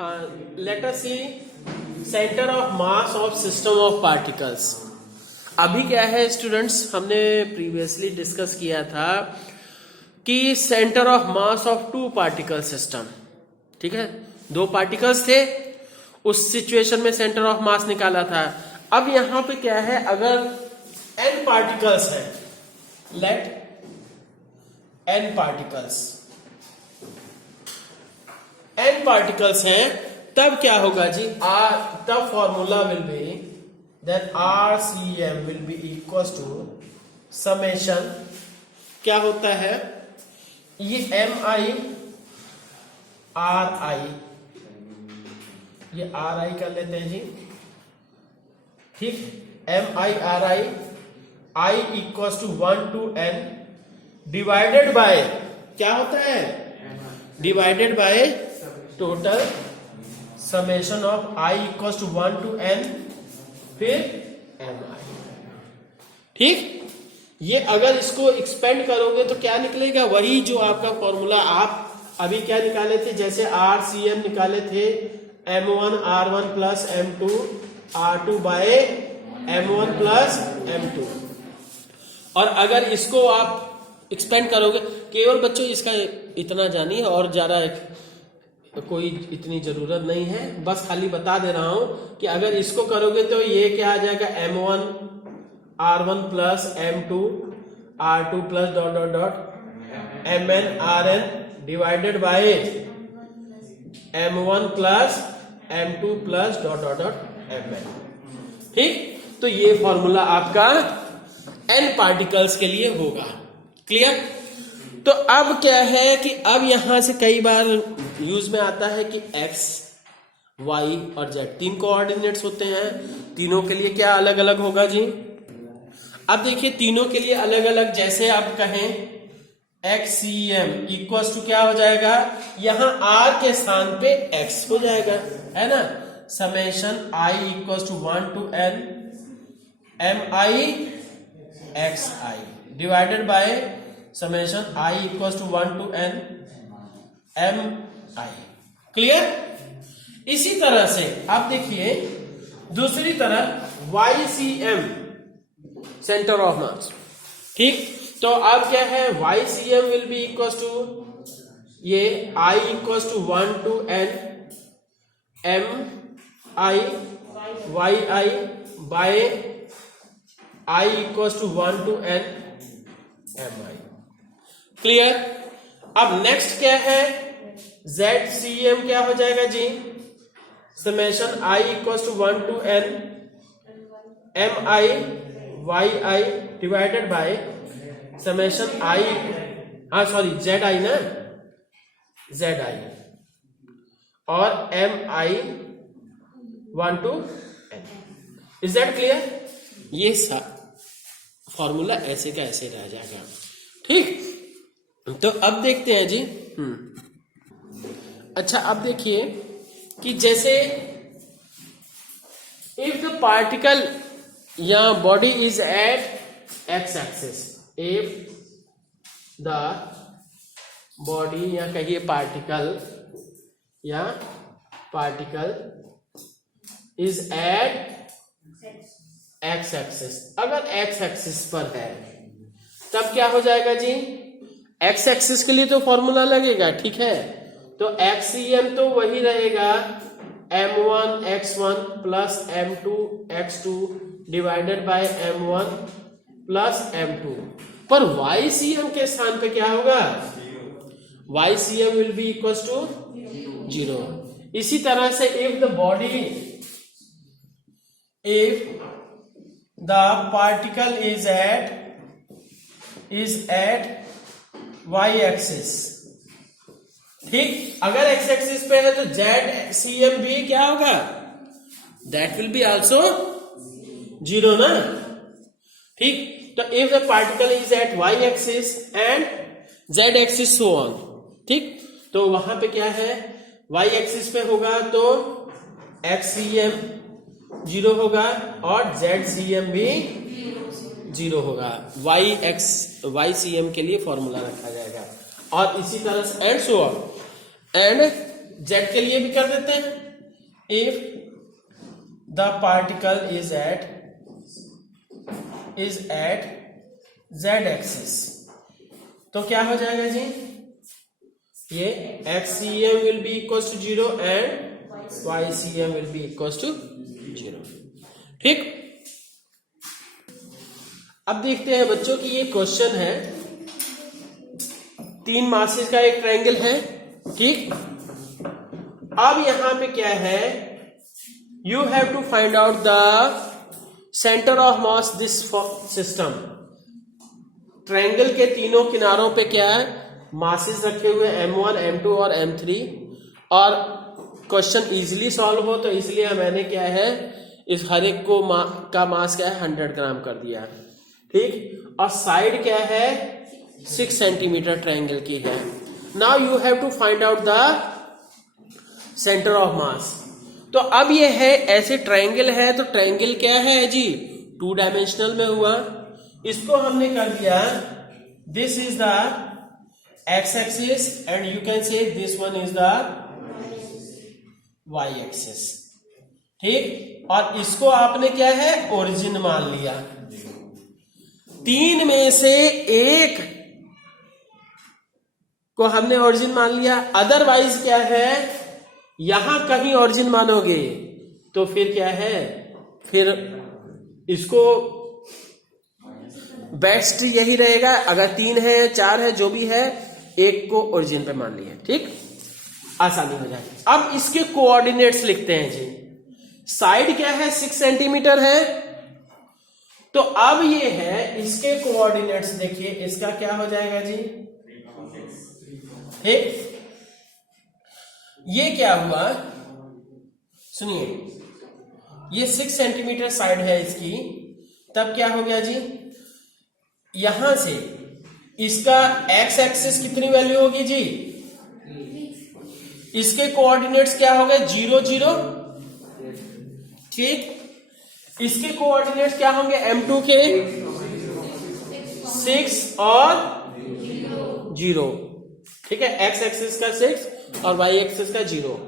Late us see centre of mass of system of particles. अभी क्या है students, हमने प्रीवियसली डिस्कस किया था कि centre of mass of two particle system, ठीक है, दो पार्टिकल्स थे, उस सिचुएशन में सेंटर ऑफ मास निकाला था। अब यहां पे क्या है, अगर n पार्टिकल्स है, लेट n पार्टिकल्स हैं, तब क्या होगा जी, तब formula will be then RCM will be equal to summation, क्या होता है, ये MI RI, ये RI कर लेते हैं जी, ठीक, MI RI, I equal to 1 to n divided by, क्या होता है, divided by total summation of I equal to 1 to n फिर MI, ठीक। ये अगर इसको एक्सपेंड करोगे तो क्या निकलेगा, वही जो आपका फॉर्मूला आप अभी क्या निकाले थे, जैसे RCM निकाले थे, M1 R1 plus M2 R2 bye M1 plus M2। और अगर इसको आप एक्सपेंड करोगे, केवल बच्चों इसका इतना जानिए और ज्यादा कोई इतनी जरूरत नहीं है, बस खाली बता दे रहा हूं कि अगर इसको करोगे तो ये क्या आ जाएगा, M1 R1 plus M2 R2 plus dot dot dot MN RN divided by M1 plus M2 plus dot dot dot MN, ठीक। तो ये फॉर्मूला आपका n पार्टिकल्स के लिए होगा, क्लियर। तो अब क्या है कि अब यहां से कई बार यूज में आता है कि x, y और z तीन कोऑर्डिनेट्स होते हैं, तीनों के लिए क्या अलग अलग होगा जी। अब देखिए तीनों के लिए अलग अलग, जैसे आप कहें XCM इक्वल टू क्या हो जाएगा, यहां r के स्थान पे x हो जाएगा, है ना, summation I equal to 1 to n MI XI divided by summation I equal to 1 to n MI, clear. इसी तरह से आप देखिए दूसरी तरफ YCM सेंटर ऑफ मास, ठीक। तो अब क्या है, YCM will be equal to ये I equal to 1 to n MI YI by I equal to 1 to n MI, clear. अब नेक्स्ट क्या है, ZCM क्या हो जाएगा जी, summation I equal to 1 to n MI YI divided by summation I, sorry ZI ना, ZI और MI 1 to n। Is that clear. ये फॉर्मूला ऐसे का ऐसे रह जाएगा, ठीक। तो अब देखते हैं जी, अच्छा अब देखिए कि जैसे इफ द पार्टिकल या body is at x axis, if the body या कहिए particle is at x axis, अगर एक्स एक्सिस पर है तब क्या हो जाएगा जी, एक्स एक्सिस के लिए तो फॉर्मूला लगेगा, ठीक है। तो XCM तो वही रहेगा M1 X1 plus M2 X2 divided by M1 plus M2, पर YCM के स्थान पे क्या होगा, YCM will be equal to 0। इसी तरह से if the particle is at y axis, ठीक। अगर x एक्सिस पे है तो ZCM भी क्या होगा, दैट विल बी आल्सो 0 ना, ठीक। तो if the particle is at y axis and z axis so on, ठीक। तो वहां पे क्या है, y एक्सिस पे होगा तो XCM 0 होगा और ZCM भी 0 होगा, YCM के लिए फॉर्मूला रखा जाएगा। और इसी तरह से and so on, and z के लिए भी कर देते हैं। If the particle is at z axis, तो क्या हो जाएगा जी, ये XCM will be equal to 0 and YCM will be equal to 0। ठीक, अब देखते हैं बच्चों की ये क्वेश्चन है, 3 मासेस का एक ट्रायंगल है। ठीक, अब यहां पे क्या है, you have to find out the centre of mass this system. Triangle के तीनों किनारों पे क्या है, मासेस रखे हुए M1, M2 और M3, और क्वेश्चन इजीली सॉल्व हो तो इसलिए मैंने क्या है, इस हर एक को का मास क्या है 100 ग्राम कर दिया। ठीक, और साइड क्या है 6 सेंटीमीटर ट्रायंगल की है। Now you have to find out the centre of mass. तो अब ये है ऐसे ट्रायंगल है, तो ट्रायंगल क्या है जी, 2 डायमेंशनल में हुआ। इसको हमने कर दिया, this is the x axis and you can say this one is the y axis. ठीक, और इसको आपने क्या है ओरिजिन मान लिया। 3 में से एक को हमने ओरिजिन मान लिया, अदरवाइज क्या है, यहां कहीं ओरिजिन मानोगे तो फिर क्या है, फिर इसको बेस्ट यही रहेगा, अगर 3 है 4 है जो भी है, एक को ओरिजिन पे मान लिया। ठीक, आसानी हो जाएगी। अब इसके कोऑर्डिनेट्स लिखते हैं जी। साइड क्या है 6 सेंटीमीटर है, तो अब ये है इसके कोऑर्डिनेट्स देखिए, इसका क्या हो जाएगा जी, ठीक, ये क्या हुआ, सुनिए, ये 6 सेंटीमीटर साइड है इसकी, तब क्या हो गया जी, यहां से इसका x एक्सिस कितनी वैल्यू होगी जी, इसके कोऑर्डिनेट्स क्या हो गए 0 0। ठीक, इसके कोऑर्डिनेट्स क्या होंगे M2 के 6 और 0। ठीक है, x एक्सिस का 6 और y एक्सिस का 0।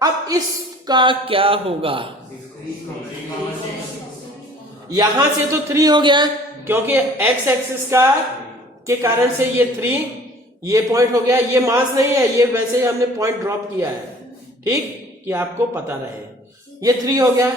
अब इसका क्या होगा, यहां से तो 3 हो गया क्योंकि x एक्सिस का के कारण से ये 3, ये पॉइंट हो गया, ये मास नहीं है, ये वैसे ही हमने पॉइंट ड्रॉप किया है। ठीक, कि आपको पता रहे, ये 3 हो गया।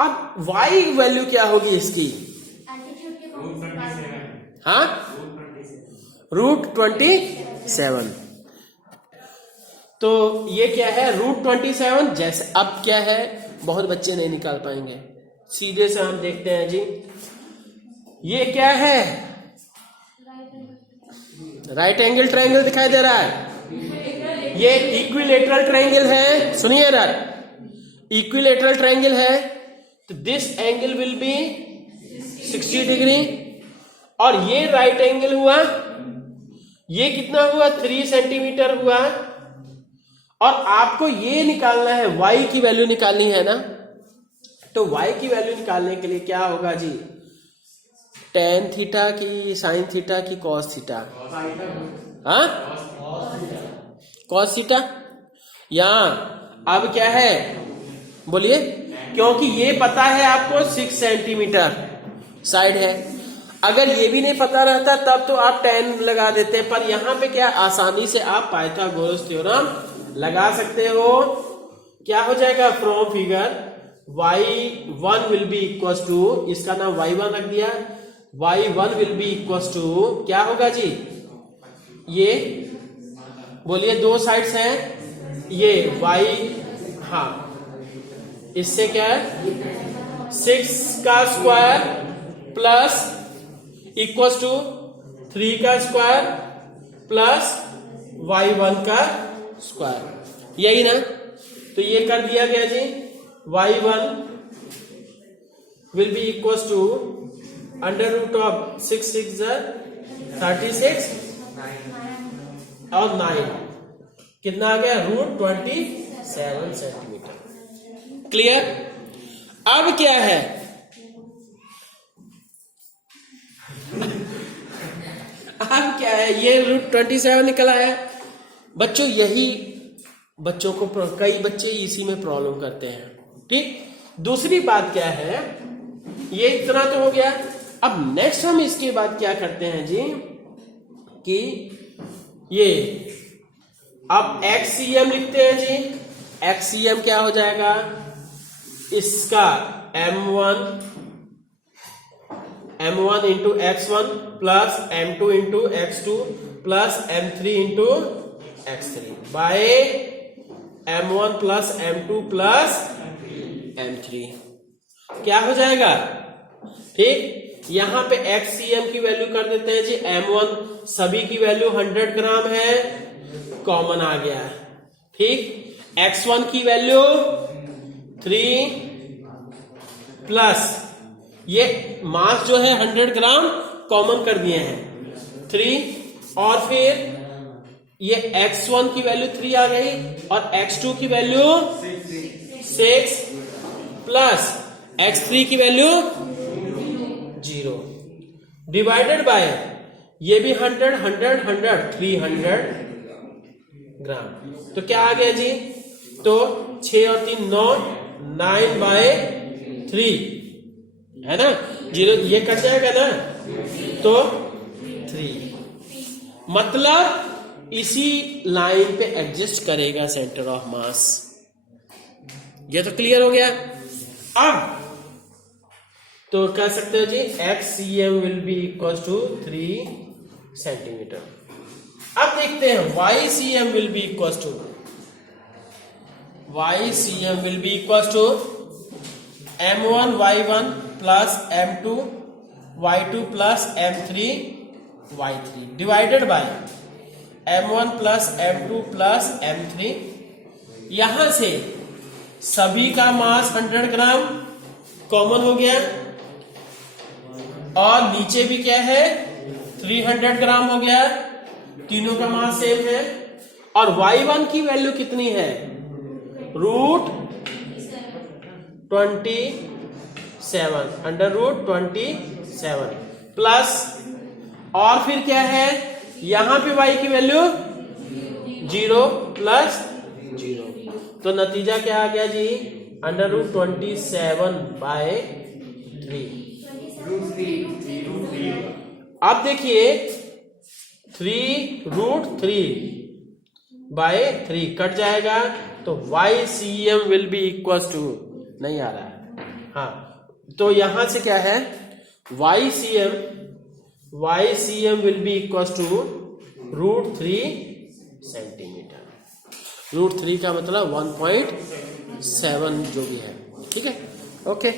अब y वैल्यू क्या होगी इसकी, हाँ √27। तो ये क्या है √27। जैसे अब क्या है, बहुत बच्चे नहीं निकाल पाएंगे, सीधे से हम देखते हैं जी, ये क्या है, राइट एंगल ट्रायंगल दिखाई दे रहा है, ये इक्विलेटरल ट्रायंगल है। सुनिए ना, इक्विलेटरल ट्रायंगल है, तो this angle will be 60 degree, और ये राइट एंगल हुआ, ये कितना हुआ 3 सेंटीमीटर हुआ, और आपको ये निकालना है, y की वैल्यू निकालनी है ना, तो y की वैल्यू निकालने के लिए क्या होगा जी, tan थीटा की sin थीटा की cos थीटा, हाँ cos थीटा। यहां अब क्या है बोलिए, क्योंकि ये पता है आपको 6 सेंटीमीटर साइड है, अगर ये भी नहीं पता रहता तब तो आप tan लगा देते, पर यहां पे क्या आसानी से आप पाइथागोरस थ्योरम लगा सकते हो। क्या हो जाएगा, from figure y1 will be equal to, इसका नाम y1 रख दिया, y1 will be equal to क्या होगा जी, ये बोलिए 2 साइड्स हैं, ये y, हाँ इससे क्या है 6 का स्क्वायर प्लस इक्वल टू 3 का स्क्वायर प्लस y1 का स्क्वायर, यही ना, तो ये कर दिया गया जी, y1 will be equal to √6 6 36 और 9, कितना आ गया √27 सेंटीमीटर। क्लियर। अब क्या है, अब क्या है, ये √27 निकला है बच्चों, यही बच्चों को कई बच्चे इसी में प्रॉब्लम करते हैं। ठीक, दूसरी बात क्या है, ये इतना तो हो गया। अब नेक्स्ट हम इसके बाद क्या करते हैं जी कि ये अब XCM लिखते हैं जी। XCM क्या हो जाएगा, इसका M1 into X1 plus M2 into X2 plus M3 into X3 by M1 plus M2 plus M3 क्या हो जाएगा। ठीक, यहां पे XCM की वैल्यू कर देते हैं जी M1, सभी की वैल्यू 100 ग्राम है, कॉमन आ गया है। ठीक, X1 की वैल्यू 3 प्लस ये मास जो है 100 ग्राम कॉमन कर दिए हैं 3, और फिर ये X1 की वैल्यू 3 आ गई और X2 की वैल्यू 6 प्लस X3 की वैल्यू 0 डिवाइडेड बाय ये भी 100 100 100 300 ग्राम। तो क्या आ गया जी, तो 6 और 3 9 9 बाय 3 है ना, 0 ये कट जाएगा ना, तो 3 मतलब इसी लाइन पे एडजस्ट करेगा सेंटर ऑफ मास। ये तो क्लियर हो गया। अब तो कह सकते हो जी XCM will be equal to 3 centimetre. अब देखते हैं YCM will be equal to M1 Y1 plus M2 Y2 plus M3 Y3 divided by M1 plus M2 plus M3। यहां से सभी का मास 100 ग्राम कॉमन हो गया और नीचे भी क्या है 300 ग्राम हो गया, तीनों का मास सेम है। और Y1 की वैल्यू कितनी है, √27 √27 प्लस, और फिर क्या है यहां पे Y की वैल्यू 0 प्लस 0, तो नतीजा क्या आ गया जी √27/3। अब देखिए 3√3/3 कट जाएगा, तो YCM will be equal to, नहीं आ रहा है, हाँ, तो यहां से क्या है YCM will be equal to √3 centimetre. √3 का मतलब 1.7 जो भी है। ठीक है, ओके।